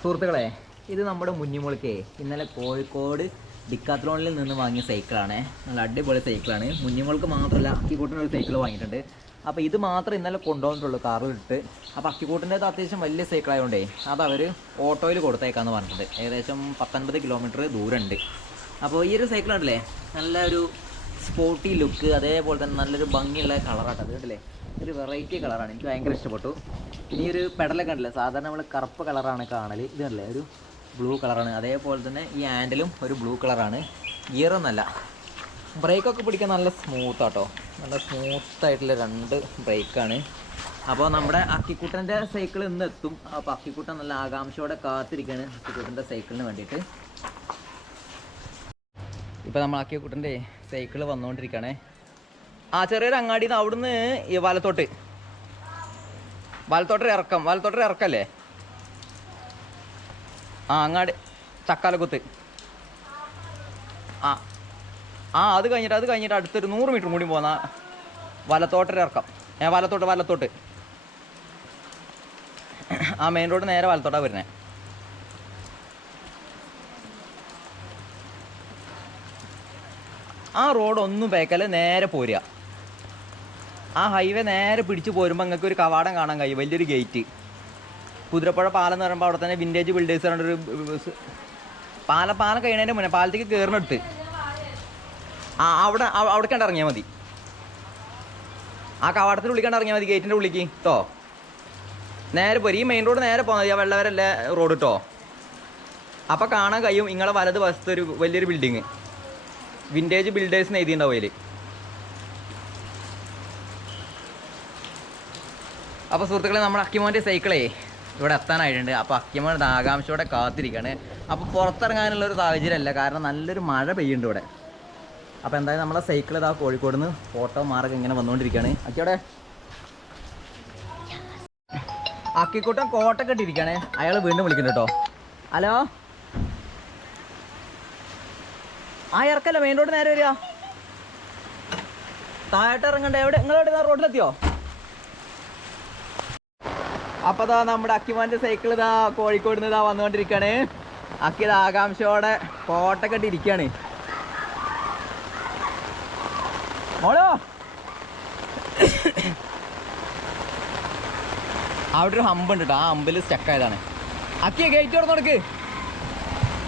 സുഹൃത്തുക്കളെ ഇത് നമ്മുടെ മുന്നിമുളക്കേ ഇന്നലെ കോഴിക്കോട് ഡിക്കാത്രോണിൽ നിന്ന് വാങ്ങിയ സൈക്കിളാണ്. നല്ല അടിപൊളി സൈക്കിളാണ്. മുന്നിമുളക്ക് മാത്രമല്ല അക്കിക്കൂട്ടിന് ഒരു സൈക്കിൾ വാങ്ങിയിട്ടുണ്ട്. അപ്പോൾ ഇത് മാത്രം ഇന്നലെ കൊണ്ടുവന്നിട്ടുള്ളൂ കാറിലിട്ട് അപ്പോൾ അക്കിക്കൂട്ടിന്റെ അത്യാവശ്യം വലിയ സൈക്കിൾ ആയതുകൊണ്ടേ അത് അവർ ഓട്ടോയിൽ കൊടുത്തേക്കാന്ന് പറഞ്ഞിട്ടുണ്ട്. ഏകദേശം പത്തൊൻപത് കിലോമീറ്റർ ദൂരമുണ്ട്. അപ്പോൾ ഈ ഒരു സൈക്കിൾ ഉണ്ടല്ലേ നല്ല ഒരു സ്പോർട്ടി ലുക്ക് അതേപോലെ തന്നെ നല്ലൊരു ഭംഗിയുള്ള കളറാണ് അത് കണ്ടില്ലേ? ഒരു വെറൈറ്റി കളറാണ് എനിക്ക് ഭയങ്കര ഇഷ്ടപ്പെട്ടു. ഇനി ഒരു പെടലൊക്കെ ഉണ്ടല്ലേ. സാധാരണ നമ്മൾ കറുപ്പ് കളറാണ് കാണൽ ഇത് കണ്ടില്ലേ? ഒരു ബ്ലൂ കളറാണ് അതേപോലെ തന്നെ ഈ ഹാൻഡിലും ഒരു ബ്ലൂ കളറാണ് ഗിയറൊന്നല്ല ബ്രേക്കൊക്കെ പിടിക്കാൻ നല്ല സ്മൂത്ത് ആട്ടോ. നല്ല സ്മൂത്ത് ആയിട്ടുള്ള രണ്ട് ബ്രേക്കാണ് അപ്പോൾ നമ്മുടെ അക്കിക്കുട്ടന്റെ സൈക്കിൾ ഇന്ന് എത്തും. അപ്പോൾ അക്കിക്കുട്ടൻ നല്ല ആകാംക്ഷയോടെ കാത്തിരിക്കുകയാണ് അക്കിക്കുട്ടന്റെ സൈക്കിളിന് വേണ്ടിയിട്ട്. ഇപ്പോൾ നമ്മൾ അക്കിക്കുട്ടന്റെ സൈക്കിൾ വന്നുകൊണ്ടിരിക്കുകയാണേ ആ ചെറിയൊരു അങ്ങാടിയിൽ നിന്ന് ഈ വലത്തോട്ട്. വലത്തോട്ടൊരു ഇറക്കം വലത്തോട്ടൊരു ഇറക്കല്ലേ? ആ അങ്ങാടി ചക്കാലക്കുത്ത്. ആ ആ അത് കഴിഞ്ഞിട്ട് അത് കഴിഞ്ഞിട്ട് അടുത്തൊരു നൂറ് മീറ്റർ കൂടി പോന്ന വലത്തോട്ടൊരു ഇറക്കം. ഞാൻ വലത്തോട്ട് വലത്തോട്ട്. ആ മെയിൻ റോഡ് നേരെ വലത്തോട്ടാണ് വരുന്നത് ആ റോഡ് ഒന്നും പേക്കൽ നേരെ പോരുക. ആ ഹൈവേ നേരെ പിടിച്ച് പോരുമ്പോൾ നിങ്ങൾക്ക് ഒരു കവാടം കാണാൻ കഴിയും. വലിയൊരു ഗേറ്റ് കുതിരപ്പുഴ പാലം എന്ന് പറയുമ്പോൾ അവിടെ തന്നെ വിന്റേജ് ബിൽഡേഴ്സ് പറഞ്ഞൊരു പാല പാലം കഴിയണതിന്റെ മുന്നേ പാലത്തേക്ക് കയറിനെടുത്ത് ആ അവിടെ അവിടെ കണ്ട് ഇറങ്ങിയാൽ മതി. ആ കവാടത്തിന്റെ ഉള്ളിൽ കണ്ട് ഇറങ്ങിയാൽ മതി ഗേറ്റിന്റെ ഉള്ളിക്ക് കേട്ടോ നേരെ പോരി. ഈ മെയിൻ റോഡ് നേരെ പോകാൻ മതി ആ വെള്ളവരല്ലേ റോഡ് കേട്ടോ അപ്പോൾ കാണാൻ കഴിയും നിങ്ങളെ വലത് വശത്ത് ഒരു വലിയൊരു ബിൽഡിങ് വിന്റേജ് ബിൽഡേഴ്സിന് എഴുതിയിട്ടുണ്ടാവും അതിൽ അപ്പോൾ സുഹൃത്തുക്കളെ നമ്മുടെ അക്കിമോന്റെ സൈക്കിളേ ഇവിടെ എത്താനായിട്ടുണ്ട്. അപ്പോൾ അക്കിമോൻ ആകാംക്ഷയോടെ കാത്തിരിക്കുകയാണ് അപ്പോൾ പുറത്തിറങ്ങാനുള്ള ഒരു സാഹചര്യമല്ല കാരണം നല്ലൊരു മഴ പെയ്യുന്നുണ്ട് ഇവിടെ. അപ്പോൾ എന്തായാലും നമ്മളെ സൈക്കിൾ ഇതാ കോഴിക്കോട് നിന്ന് ഫോട്ടോ മാർഗം ഇങ്ങനെ വന്നുകൊണ്ടിരിക്കുകയാണ് അക്കിയോടെ അക്കിക്കൂട്ടം കോട്ടൊക്കെ ഇട്ടിരിക്കുകയാണ് അയാൾ വീണ്ടും വിളിക്കുന്നുണ്ട് കേട്ടോ. ഹലോ? ആ ഇറക്കല്ല മെയിൻ റോഡ് നേരെ വരിക. താഴോട്ട് ഇറങ്ങണ്ട? എവിടെ? നിങ്ങളെവിടെ റോഡിലെത്തിയോ അപ്പൊ ഇതാ നമ്മുടെ അക്കിമാന്റെ സൈക്കിൾ ഇതാ കോഴിക്കോട് നിന്ന് ഇതാ വന്നുകൊണ്ടിരിക്കാണ്. അക്കി ഇത് ആകാംക്ഷയോടെ കോട്ടൊക്കെ ഇരിക്കുകയാണ് മോളോ? അവിടെ ഒരു ഹമ്പ് ഉണ്ട് കേട്ടോ ആ ഹമ്പിൽ സ്റ്റക്ക് ആയതാണ്. അക്കിയെ ഗേറ്റ് തുറന്നു കൊടുക്ക്.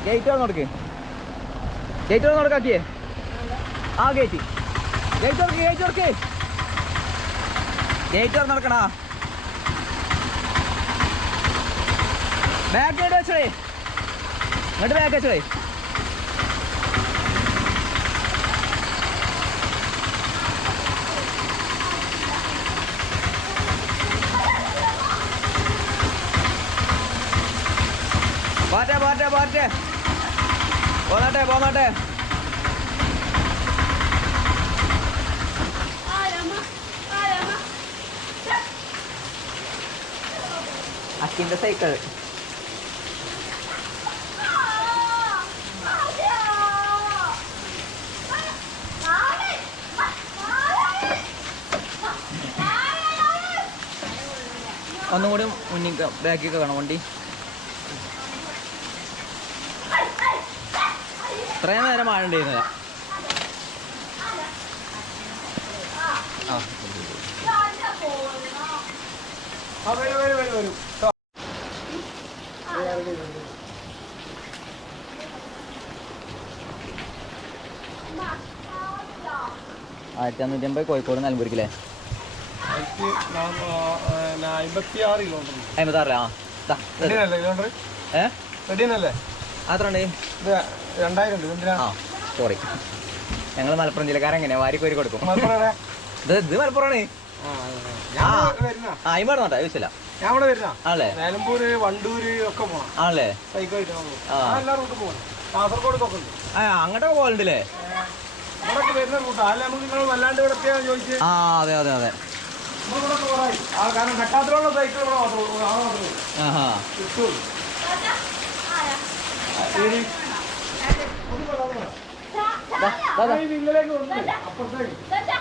ഗേറ്റ് തുറന്നു കൊടുക്ക്. ഗേറ്റ് തുറന്നു കൊടുക്ക അക്കിയെ. ആ ഗേറ്റ് ഗേറ്റ് തുറക്ക് ഗേറ്റ് തുറക്ക്. ഗേറ്റ് തുറന്നു കൊടുക്കണാ? Back side വെച്ചോളേ. ഇങ്ങോട്ട് ബാക്ക് വെച്ചോളേ. പോട്ടെ പോട്ടെ പോട്ടെ. പോന്നട്ടെ പോന്നട്ടെ. അക്കിന്റെ സൈക്കിൾ ഒന്നും കൂടി മുന്നിൽ ബാക്കിയൊക്കെ കാണാം വണ്ടി. ഇത്രയും നേരം മഴ ഉണ്ടായിരുന്നില്ല. ആയിരത്തി അഞ്ഞൂറ്റി അമ്പത് കോഴിക്കോട് നിലമ്പൂരിക്കല്ലേ അമ്പത്തിയാറ് കിലോമീറ്റർ കിലോമീറ്റർ ഇത്. രണ്ടായിരം ആ സോറി ഞങ്ങൾ മലപ്പുറം ജില്ലക്കാരൻ എങ്ങനെയാ? വാരി കോരി കൊടുക്കും? ഇത് ഇത് മലപ്പുറമാണ് ആ, ഇവിടെ നോട്ടെ ആവശ്യമില്ല. ഞാൻ ഇവിടെ വരുന്ന. ആണല്ലേ? നിലമ്പൂര് വണ്ടൂര് ഒക്കെ പോണം. ആണല്ലേ? സൈക്കിൾ ആയിട്ട് ആ. ഞാൻ എല്ലാ റൂട്ടും പോകണം കാസർഗോഡ് ഒക്കെ ഉണ്ട്. ആ അങ്ങോട്ടൊക്കെ പോകലുണ്ടല്ലേ? ആ അതെ അതെ അതെ. ആ സൈക്കിൾ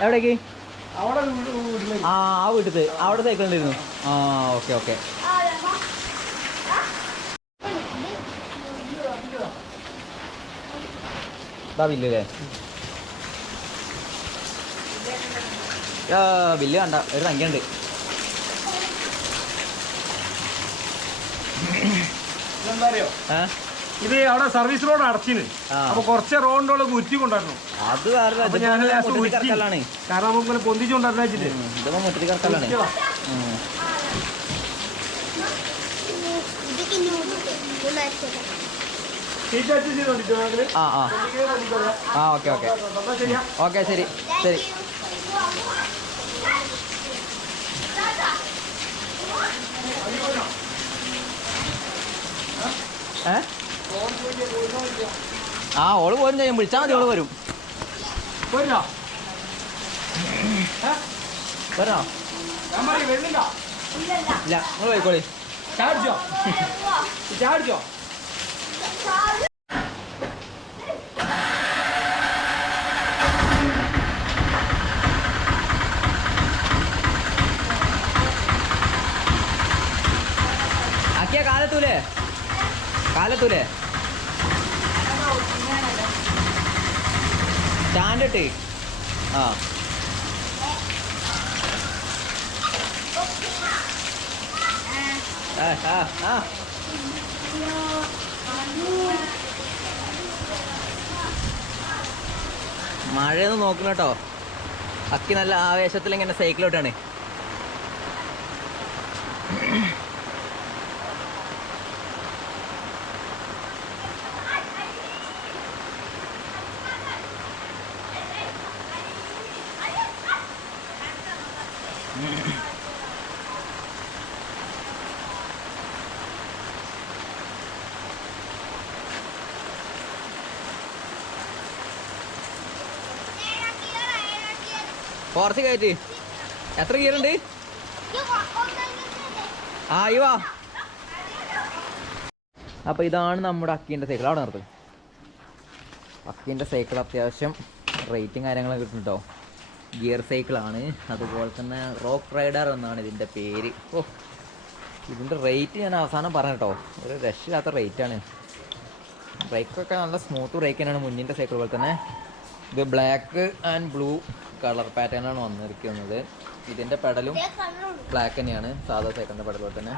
എവിടേക്ക്? ആ ആ വീട്ടിൽ അവിടെ സൈക്കിൾ ഉണ്ടായിരുന്നു ആ ഓക്കെ ഓക്കെ. ബില്ലല്ലേ? ബില്ല് കണ്ട. ഒരു സംഖ്യ ഉണ്ട് അറിയോ ഏ ഇത് അവിടെ സർവീസ് റോഡ് അടച്ചിന്. അപ്പൊ കുറച്ച് റോഡിന്റെ കുറ്റി കൊണ്ടായിരുന്നു അത് കാരണം നമുക്ക് പൊന്തിച്ച് ആ ആ. പൊന്തിക്കേ പൊന്തിക്കോളെ. ആ ഓക്കെ ഓക്കെ. ശരിയാ. ഓക്കെ ശരി ശരി. ഏ? ആ ഓൾ പോരും ചെയ്യും. വിളിച്ചാൽ മതി ഓൾ വരും. പോരുന്നോ വരണോ ഇല്ല നിങ്ങൾ പോയിക്കോളി. ചാടിച്ചോ? ചാടിച്ചോ? കാലത്തൂലേ സ്റ്റാൻഡ് ആ. മഴയൊന്നും നോക്കണം കേട്ടോ. അക്കി നല്ല ആവേശത്തിൽ ഇങ്ങനെ സൈക്കിളോട്ടാണ് കുറച്ച് കയറ്റി. എത്ര ഗിയറുണ്ട് ആ ഇവ വാ. അപ്പോൾ ഇതാണ് നമ്മുടെ അക്കീന്റെ സൈക്കിൾ. അവിടെ നിർത്തും. അക്കീന്റെ സൈക്കിൾ അത്യാവശ്യം റേറ്റും കാര്യങ്ങളൊക്കെ കിട്ടുന്നുണ്ടോ കേട്ടോ ഗിയർ സൈക്കിളാണ്. അതുപോലെ തന്നെ റോക്ക് റൈഡർ എന്നാണ് ഇതിന്റെ പേര്. ഓ ഇതിന്റെ റേറ്റ് ഞാൻ അവസാനം പറഞ്ഞു കേട്ടോ ഒരു രക്ഷയില്ലാത്ത റേറ്റാണ് ബ്രേക്കൊക്കെ നല്ല സ്മൂത്ത് ബ്രേക്ക് തന്നെയാണ് മുന്നിന്റെ സൈക്കിൾ പോലെ തന്നെ. ഇത് ബ്ലാക്ക് ആൻഡ് ബ്ലൂ കളർ പാറ്റേണാണ് വന്നിരിക്കുന്നത്. ഇതിന്റെ പെടലും ബ്ലാക്ക് തന്നെയാണ്. സാധാ സൈക്കിളിന്റെ പെടൽ പോലെ തന്നെ.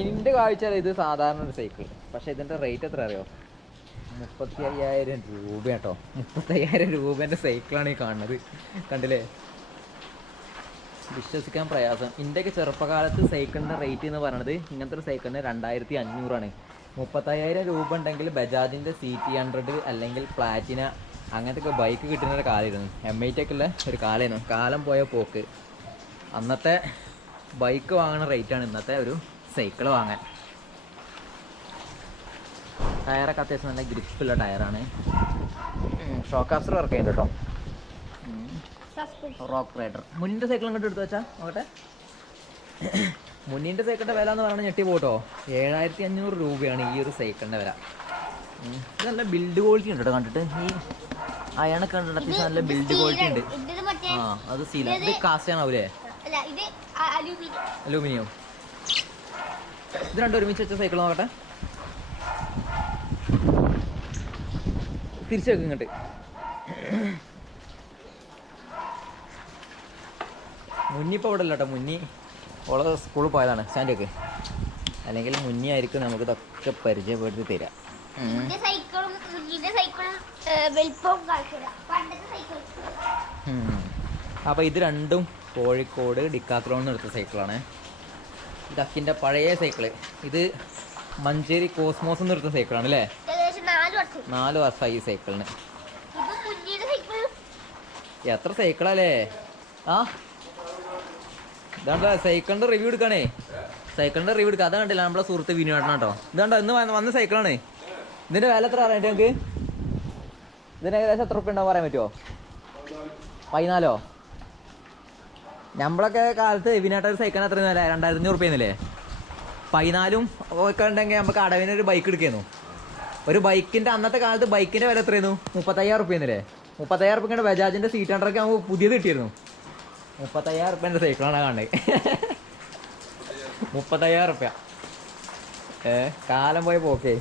എന്റെ കാഴ്ച ഇത് സാധാരണ ഒരു സൈക്കിൾ പക്ഷെ ഇതിന്റെ റേറ്റ് എത്ര അറിയോ? മുപ്പത്തി അയ്യായിരം രൂപ കേട്ടോ. മുപ്പത്തി അയ്യായിരം രൂപേന്റെ സൈക്കിളാണ് ഈ കാണുന്നത്. കണ്ടില്ലേ? വിശ്വസിക്കാൻ പ്രയാസം. എന്റെയൊക്കെ ചെറുപ്പകാലത്ത് സൈക്കിളിന്റെ റേറ്റ് എന്ന് പറയുന്നത് ഇങ്ങനത്തെ ഒരു സൈക്കിളിന് രണ്ടായിരത്തി അഞ്ഞൂറാണ് മുപ്പത്തയ്യായിരം രൂപ ഉണ്ടെങ്കിൽ ബജാജിന്റെ സി ടി ഹൺഡ്രഡ് അല്ലെങ്കിൽ പ്ലാറ്റിന അങ്ങനത്തെ ബൈക്ക് കിട്ടുന്ന ഒരു കാലമായിരുന്നു. എം ഐ ടെക്കുള്ള ഉള്ള ഒരു കാലമായിരുന്നു. കാലം പോയ പോക്ക്. അന്നത്തെ ബൈക്ക് വാങ്ങുന്ന റേറ്റാണ് ഇന്നത്തെ ഒരു സൈക്കിൾ വാങ്ങാൻ. ടയറൊക്കെ അത്യാവശ്യം നല്ല ഗ്രിപ്പുള്ള ടയറാണ് ഷോക്ക് ആസ്റ്റർ വർക്ക് ചെയ്യുന്നുണ്ട് കേട്ടോ റോക്ക് റൈഡർ മുന്നിന്റെ സൈക്കിൾ അങ്ങോട്ട് എടുത്തു വെച്ചാ? നോക്കട്ടെ. മുന്നിന്റെ സൈക്കിളിന്റെ വില എന്ന് പറയുന്നത് ഞെട്ടി പോട്ടോ ഏഴായിരത്തി അഞ്ഞൂറ് രൂപയാണ് ഈ ഒരു സൈക്കിളിന്റെ വില. നല്ല ബിൽഡ് ക്വാളിറ്റി ഉണ്ട് കേട്ടോ കണ്ടിട്ട്. ഈ അയാളൊക്കെ കണ്ടിട്ട് അത്യാവശ്യം നല്ല ബിൽഡ് ക്വാളിറ്റി ഉണ്ട്. ആ അത് സീല ഇത് കാസ്റ്റ് ആണാവൂലേ അലൂമിനിയം. ഇത് രണ്ടും ഒരുമിച്ച് വെച്ച സൈക്കിൾ നോക്കട്ടെ. തിരിച്ചു വെക്കും ഇങ്ങോട്ട്. മുന്നിപ്പോൾ ഇവിടെ ഇല്ല കേട്ടോ മുന്നി ഓളെ സ്കൂളിൽ പോയതാണ്. സ്റ്റാൻഡൊക്കെ അല്ലെങ്കിൽ മുന്നി ആയിരിക്കും നമുക്ക് ഇതൊക്കെ പരിചയപ്പെടുത്തി തരാം ഉം. ഇതിന്റെ സൈക്കിളും ഇതിന്റെ സൈക്കിളും വലിപ്പവും കാണിച്ചില്ല പണ്ടത്തെ സൈക്കിൾ അപ്പോൾ ഇത് രണ്ടും കോഴിക്കോട് ഡിക്കാത്രോണിൽ എടുത്ത സൈക്കിളാണ്. ഇതക്കിന്റെ പഴയ സൈക്കിൾ. ഇത് മഞ്ചേരി കോസ്മോസ് എന്ന് എടുത്ത സൈക്കിളാണ് അല്ലേ? നാല് വർഷം. നാല് വർഷമായി ഈ സൈക്കിളിന്. ഇത് എത്ര സൈക്കിളല്ലേ? ആ? ഇതാണ്ട സൈക്കിളിന്റെ റിവ്യൂ എടുക്കണേ. സൈക്കിളിന്റെ റിവ്യൂ എടുക്കുക അതാണ് കണ്ടില്ല നമ്മളെ സുഹൃത്ത് വിനുവേട്ടനാ കേട്ടോ ഇതാണ്ടോ ഇന്ന് വന്ന- സൈക്കിളാണ്. ഇതിന്റെ വില എത്ര അറിയാം ഞങ്ങൾക്ക് ഇതിന് ഏകദേശം എത്ര റുപ്യ ഉണ്ടാവും പറയാൻ പറ്റുമോ പതിനാലോ? നമ്മളൊക്കെ കാലത്ത് ഇവിനായിട്ട് സൈക്കിളിന് എത്ര വില രണ്ടായിരത്തി അഞ്ഞൂറ് റുപ്യ പതിനാലും ഒക്കെ ഉണ്ടെങ്കിൽ നമുക്ക് അടവിനൊരു ബൈക്ക് എടുക്കുന്നു ഒരു ബൈക്കിന്റെ അന്നത്തെ കാലത്ത് ബൈക്കിന്റെ വില എത്രയായിരുന്നു? മുപ്പത്തയ്യായിരം റുപ്യന്നല്ലേ മുപ്പത്തയ്യായിരം റുപ്യന്റെ ബജാജിന്റെ സീറ്റ് ഹൺഡ്രഡ് ഒക്കെ നമുക്ക് പുതിയത് കിട്ടിയിരുന്നു. മുപ്പത്തയ്യായിരം റുപ്യന്റെ സൈക്കിളാണ് കാണേ മുപ്പത്തയ്യായിരം റുപ്യ ഏ കാലം പോയ പോക്കേ.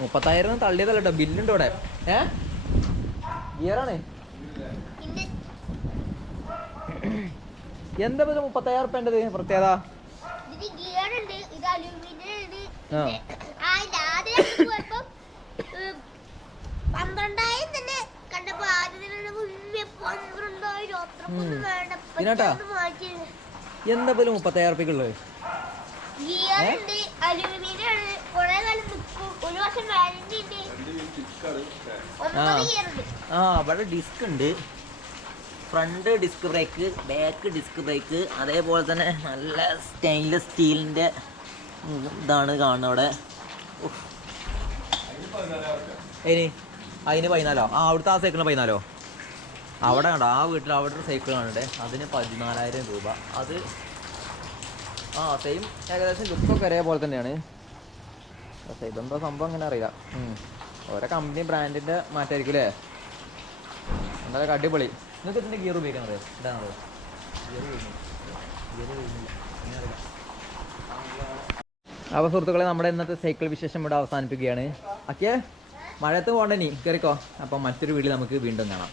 മുപ്പത്തായിരം തള്ളിയതല്ല കേട്ടോ ബില്ലുണ്ട് ഇവിടെ. ഏ? ഗിയറാണ് എന്താ ഇത് മുപ്പത്തായിരം റുപ്യന്റെത് പ്രത്യേകത? എന്താ ഉണ്ട് ഇത് അലൂമിനിയം ആ. അവിടെ ഡിസ്ക് ഉണ്ട്. Front disc brake back disc brake അതേപോലെ തന്നെ നല്ല സ്റ്റെയിൻലെസ് സ്റ്റീലിന്റെ ഇതാണ് കാണുന്നത് അവിടെ. ഇനി അതിന് പതിനാലോ? ആ അവിടുത്തെ ആ സൈക്കിളിന് പതിനാലോ? അവിടെ കണ്ടോ? ആ വീട്ടിൽ അവിടെ ഒരു സൈക്കിൾ കാണണ്ടേ അതിന് പതിനാലായിരം രൂപ. അത് ആ സെയിം ഏകദേശം ലുക്കൊക്കെ ഒരേപോലെ തന്നെയാണ്. ഇതെന്തോ സംഭവം അങ്ങനെ അറിയില്ല. ഉം. ഓരോ കമ്പനി ബ്രാൻഡിന്റെ മാറ്റമായിരിക്കും അല്ലേ എന്തായാലും അടിപൊളി. നിങ്ങൾക്ക് ഇതിന്റെ ഗിയർ ഉപയോഗിക്കണത് ഇതാണത് അപ്പൊ സുഹൃത്തുക്കളെ നമ്മുടെ ഇന്നത്തെ സൈക്കിൾ വിശേഷം ഇവിടെ അവസാനിപ്പിക്കുകയാണ്. ഓക്കെ മഴയത്ത് പോകണ്ട നീ? കയറിക്കോ അപ്പം മറ്റൊരു വീഡിയോ നമുക്ക് വീണ്ടും കാണാം.